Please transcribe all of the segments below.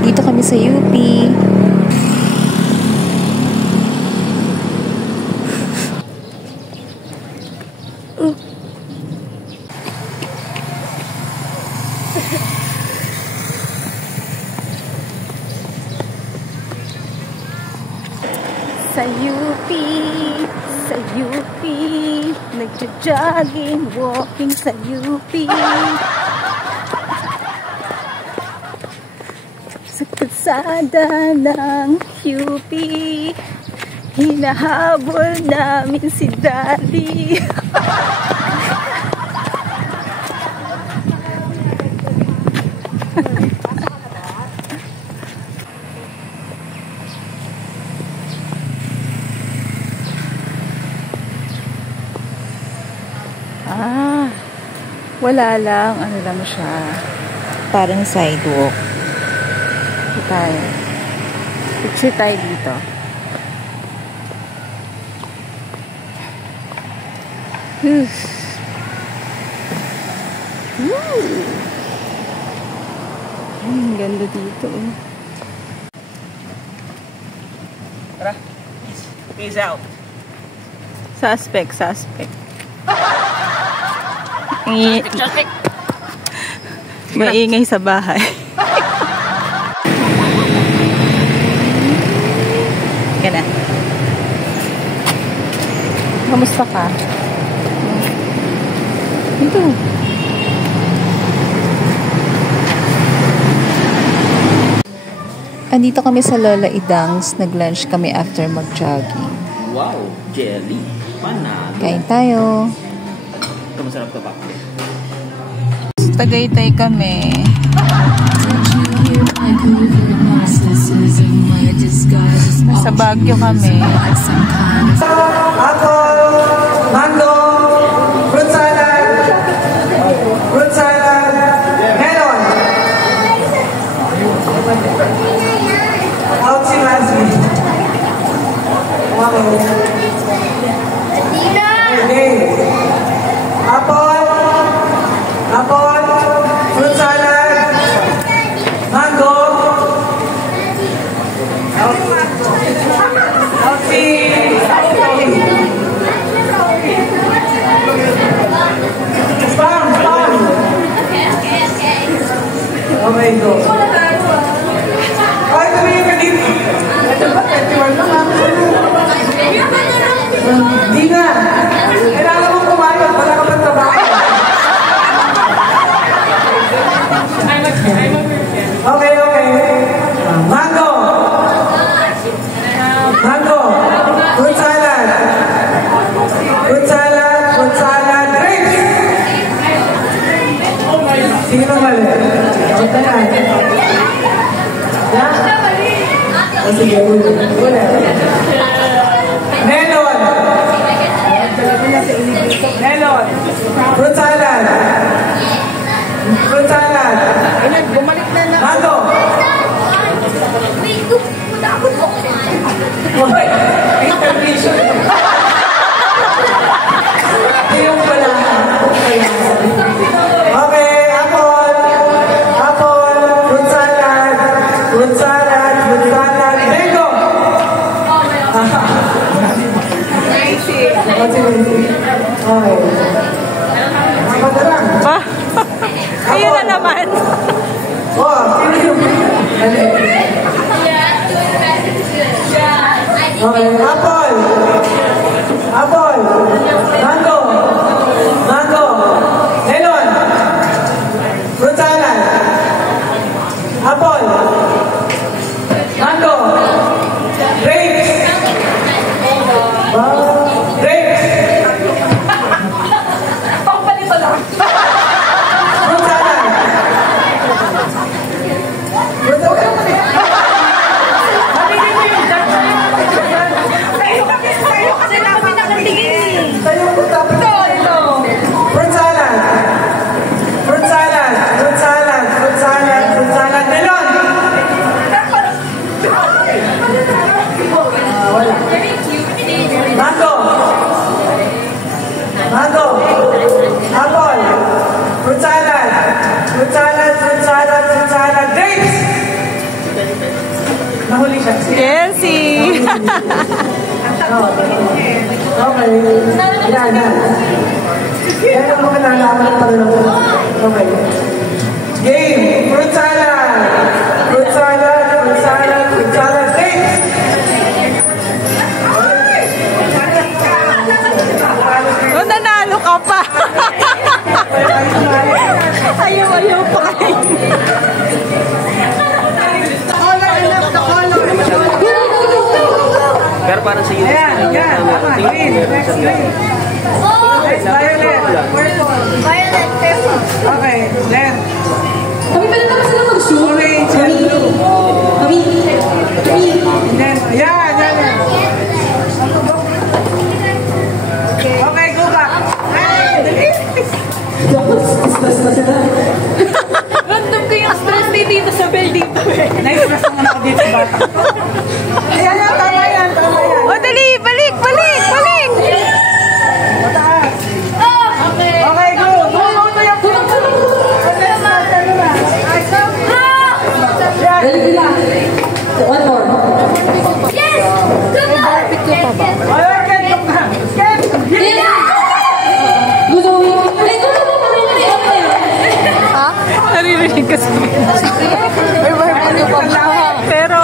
Dito kami sa UP. Sa UP, sa UP, nagja-jogging, walking sa UP. Sa kalsada ng UP, hinahabol namin si Daddy. Wala lang, ano lang siya, parang sidewalk. Ito tayo. Picture tayo dito. Ang ganda dito. Tara, peace out. Suspect. Maingay sa bahay. Gana. Kamusta ka? Ito. Andito kami sa Lola Idang's. Nag-lunch kami after mag-jogging. Wow, jelly. Panalo. Kain tayo. Ito masarap to ba? Tagaytay kami. Sa Baguio kami. Apple, mango, fruit salad, melon. Outsy Lassie. Apple, fruit salad, mango, Spam. Oh my God. Ay, tumingin ka dito. Ito ba? 21 lang ha? Di na. Kailangan mo kumayot. Wala ka pang trabaho. Okay. Mango. Fruit salad, grapes. Sino mali? Ito na. O sige, una. Melon. Fruit salad. Bumalik na na. Mango. Okay. Intervention. Yung pala. Okay, apple, fruit salad, mango. Okay. Ayun na naman. Okay, apple, mango, melon, fruit salad, apple, mango, grapes, Pampalito lang. fruit salad, Tayo kasi namin nakatingin. tayo ko tapos Jessie! Okay. Yan, yan. Yan ang mga nalaman pa rin ako. Okay. Game! Fruit salad! Fruit salad! Fruit salad! Fruit salad! Next! Oh, nanalo ka pa! Ayaw pa kayo. Pero parang sa YouTube. Ayan, yan. Tama. Green. Next green. Next violet. Violet, purple. Okay. Then. Kami pa naman sila mag-shoot. Orange and blue. Kami. Then, yan, yan, yan. Okay, go back. Random ko yung stress dito sa bell dito eh. Na-stress naman ako dito sa bata. Ayan, yan, tama yan, tama yan. O, dali! Balik! Mataas. Okay. Okay, go. Go, go, go. One more. Yes! Barbecue pa ba? Ayan, Ken, look na. Ken! Ha? Naririnig ka sa may barbecue pa ba? Pero...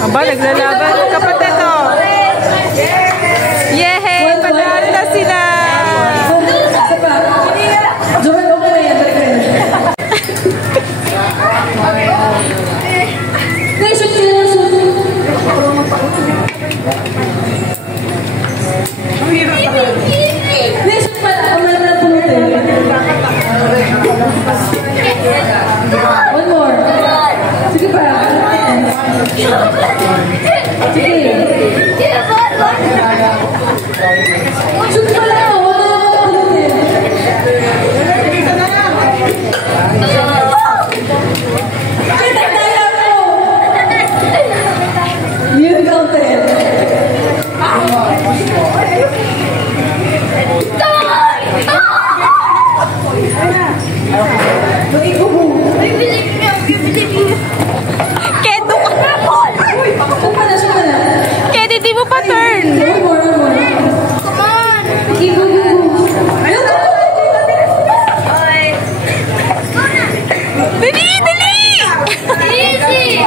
Aba, naglalaban ng kapatid to. Yehey! Panalo na sila! One more. Sige pa. Sige. Shoot pa lang. You counted. Kedo ka na po! Kedo, di mo pa turn! Come on! Dali! Dali! Easy!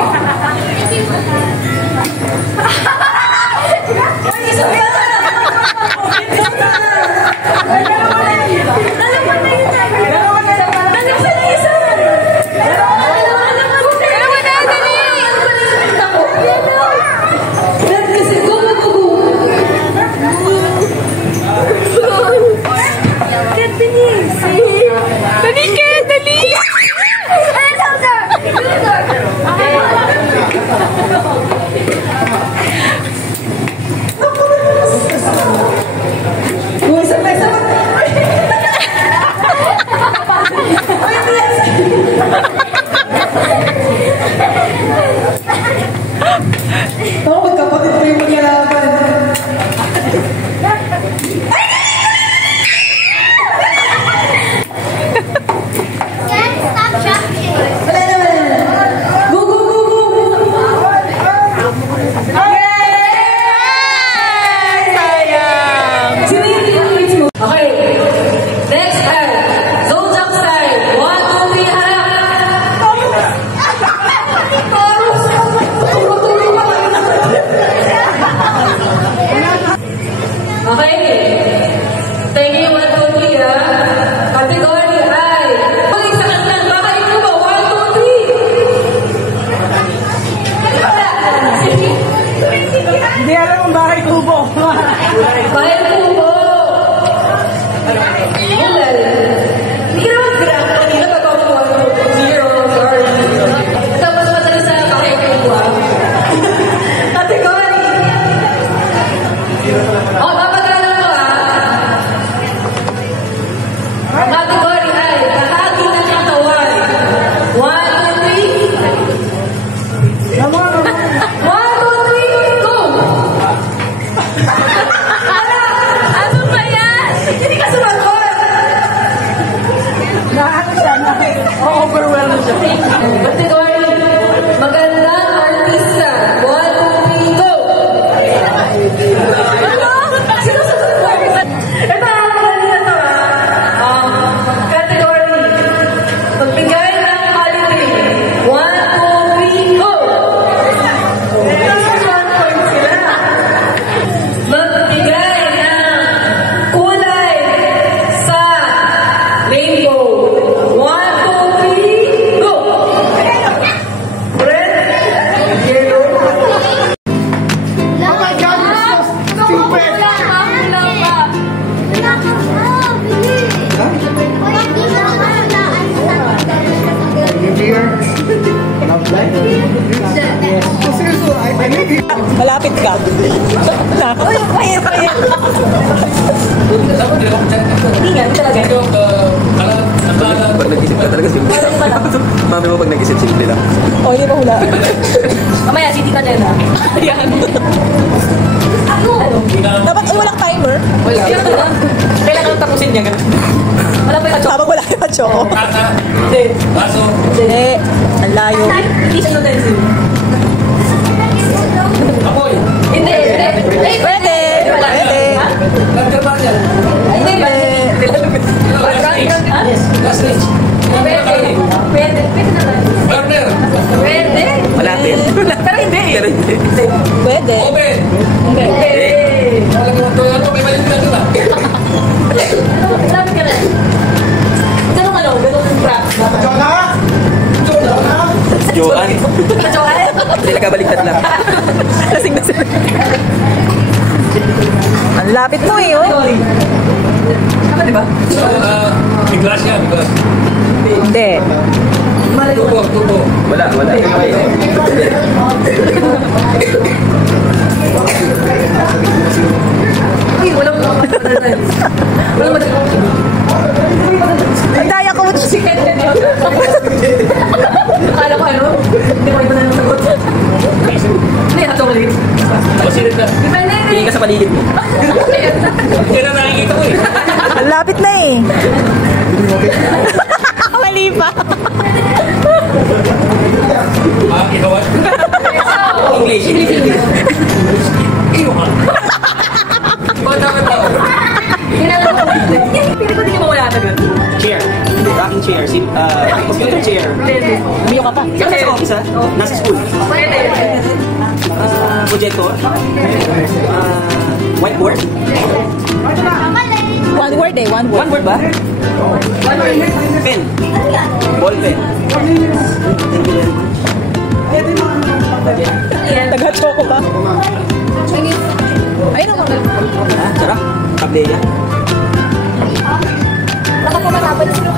Dali, Ken! Dali! na-overwhelm siya. Category, magandang artista. 1, 2, 3, go! Sino susunod? Ito, kanina to category, magbigay ng holiday. 1, 2, 3, go! Magbigay ng kulay sa rainbow. 1, 2, 3, go! Red, yellow. Oh my God, you're so stupid! Malapit ka. Uy, payet. Hindi nga, talaga. Pag nag-isip ka talaga simple. Mami mo pag nag-isip simple lang. O, hindi pa hula. Mamaya, city ka din ah. Ayan. Dapat, ay, walang timer. Kailangan tapusin niya. Wala pa yung kachok. Habang wala yung choco. Hindi. Hindi. Ang layo. Hindi siya utensil. Hindi. Ay, Pwede. Pwede. Hindi. Pwede. Pwede. Malapit. Pero hindi. Pero hindi. Pwede. Hindi. Sabi ka na. Ganun ano? Ganun ang crap. Joan. Joan? Hindi nakabaliktad lang. Lasing na sila. Ang lapit mo eh, oh. Sorry. Tama diba? Biglas yan, biglas. Hindi. Tubo. Wala. Uy, walang madadal. Walang madadal. Ang daya ko. Si Kenten yun. Akala ko ano? Hindi ko iba na ng sagot. Hindi, chocolate. Masirit na. Tingin ka sa paligid mo. Yan ang nakikita ko eh. Ang lapit na eh. Mali pa. Ihawan. English. Ihawan. Bata ka tao. Pili ko din yung mawala na gano'n. Chair. Rocking chair. Computer chair. Umiyo ka pa. Nasa office ha? Nasa school. Pwede. Projector. Whiteboard. One word eh, one word. One word ba? Pen. Ball pen. Thank you very much. Taga-choco ka. Ayun naman. Sarap. Kableya. Baka pumatapad sila.